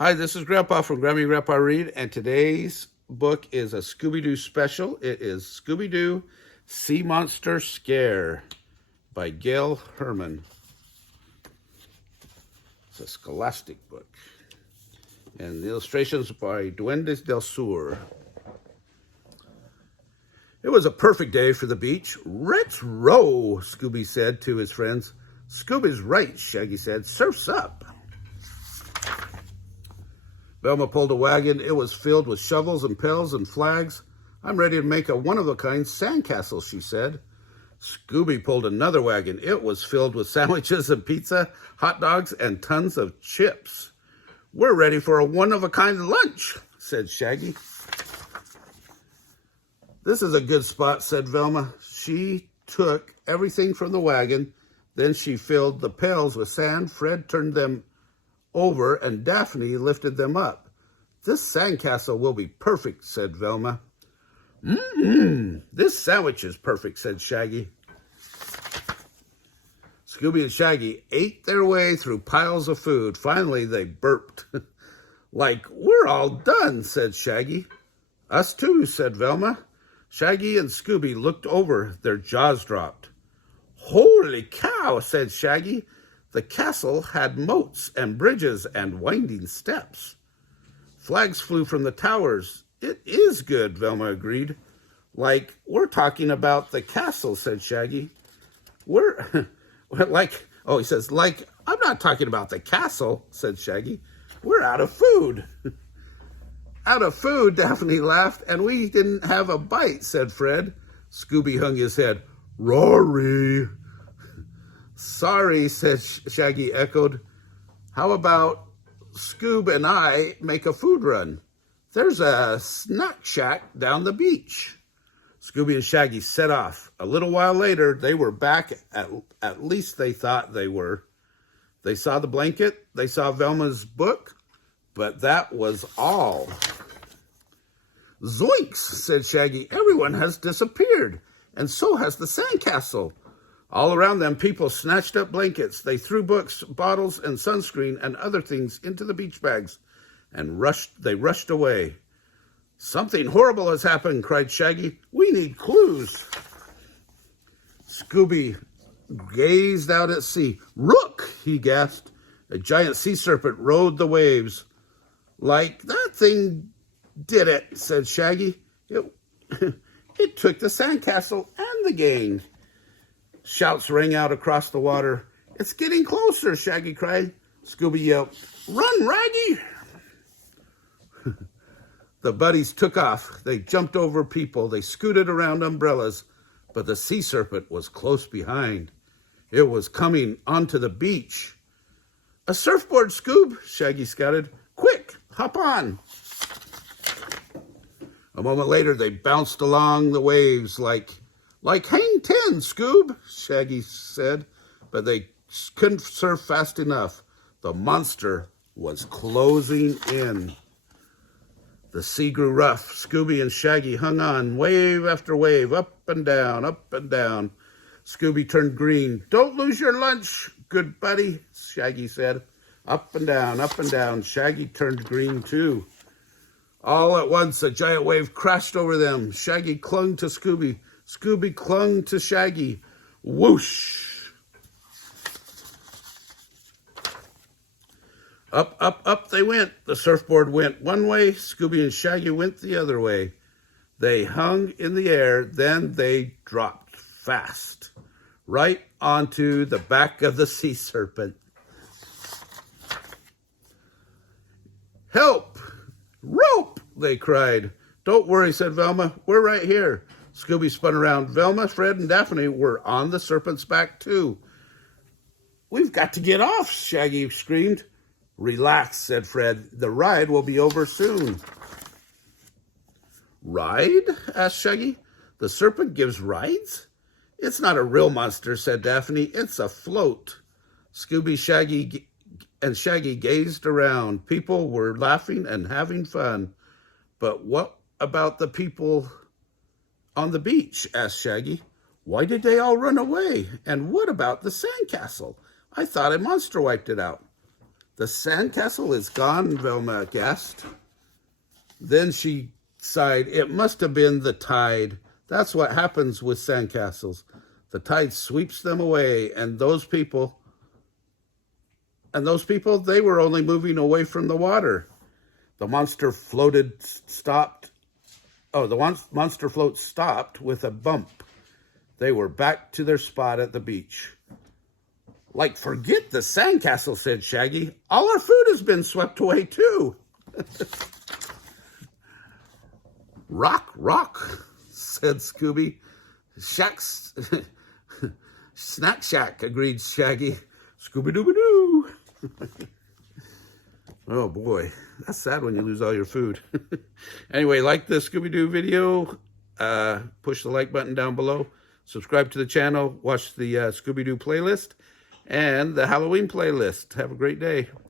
Hi, this is Grandpa from Grammy and Grandpa Read, and today's book is a Scooby-Doo special. It is Scooby-Doo Sea Monster Scare by Gail Herman. It's a scholastic book. And the illustrations by Duendes del Sur. It was a perfect day for the beach. "Let's row," Scooby said to his friends. "Scooby's right," Shaggy said. "Surf's up." Velma pulled a wagon. It was filled with shovels and pails and flags. "I'm ready to make a one-of-a-kind sandcastle," she said. Scooby pulled another wagon. It was filled with sandwiches and pizza, hot dogs, and tons of chips. "We're ready for a one-of-a-kind lunch," said Shaggy. "This is a good spot," said Velma. She took everything from the wagon. Then she filled the pails with sand. Fred turned them over, and Daphne lifted them up. "This sandcastle will be perfect," said Velma. This sandwich is perfect," said Shaggy. Scooby and Shaggy ate their way through piles of food. Finally, they burped. "Like, we're all done," said Shaggy. "Us too," said Velma. Shaggy and Scooby looked over. Their jaws dropped. "Holy cow," said Shaggy. The castle had moats and bridges and winding steps. Flags flew from the towers. "It is good," Velma agreed. "Like, we're talking about the castle," said Shaggy. He says, "Like, I'm not talking about the castle," said Shaggy. "We're out of food." "Out of food," Daphne laughed. "And we didn't have a bite," said Fred. Scooby hung his head. "Rory." "Sorry," said Shaggy echoed. "How about Scoob and I make a food run? There's a snack shack down the beach." Scooby and Shaggy set off. A little while later, they were back. At least they thought they were. They saw the blanket. They saw Velma's book. But that was all. "Zoinks," said Shaggy. "Everyone has disappeared. And so has the sandcastle." All around them, people snatched up blankets. They threw books, bottles, and sunscreen and other things into the beach bags, and they rushed away. "Something horrible has happened," cried Shaggy. "We need clues." Scooby gazed out at sea. "Look," he gasped. A giant sea serpent rode the waves. "Like that thing did it," said Shaggy. It took the sandcastle and the gang." Shouts rang out across the water. "It's getting closer," Shaggy cried. Scooby yelled, "Run, Raggy!" The buddies took off. They jumped over people. They scooted around umbrellas. But the sea serpent was close behind. It was coming onto the beach. "A surfboard, Scoob," Shaggy scouted. "Quick, hop on." A moment later, they bounced along the waves like hang ten, Scoob, Shaggy said, but they couldn't surf fast enough. The monster was closing in. The sea grew rough. Scooby and Shaggy hung on, wave after wave, up and down, up and down. Scooby turned green. "Don't lose your lunch, good buddy," Shaggy said. Up and down, up and down. Shaggy turned green too. All at once, a giant wave crashed over them. Shaggy clung to Scooby. Scooby clung to Shaggy. Whoosh! Up, up, up they went. The surfboard went one way. Scooby and Shaggy went the other way. They hung in the air. Then they dropped fast, right onto the back of the sea serpent. "Help! Rope!" they cried. "Don't worry," said Velma. "We're right here." Scooby spun around. Velma, Fred, and Daphne were on the serpent's back, too. "We've got to get off," Shaggy screamed. "Relax," said Fred. "The ride will be over soon." "Ride?" asked Shaggy. "The serpent gives rides?" "It's not a real monster," said Daphne. "It's a float." Scooby, Shaggy, and Shaggy gazed around. People were laughing and having fun. "But what about the people on the beach?" asked Shaggy. "Why did they all run away? And what about the sandcastle? I thought a monster wiped it out." The sandcastle is gone, Velma gasped. Then she sighed. It must have been the tide. That's what happens with sandcastles. The tide sweeps them away, and those people, they were only moving away from the water. The monster stopped with a bump. They were back to their spot at the beach. Like, forget the sandcastle, said Shaggy. All our food has been swept away, too. Rock, rock, said Scooby. Snack shack, agreed Shaggy. Scooby-Dooby-Doo. Oh, boy. That's sad when you lose all your food. Anyway, like the Scooby-Doo video. Push the like button down below. Subscribe to the channel. Watch the Scooby-Doo playlist and the Halloween playlist. Have a great day.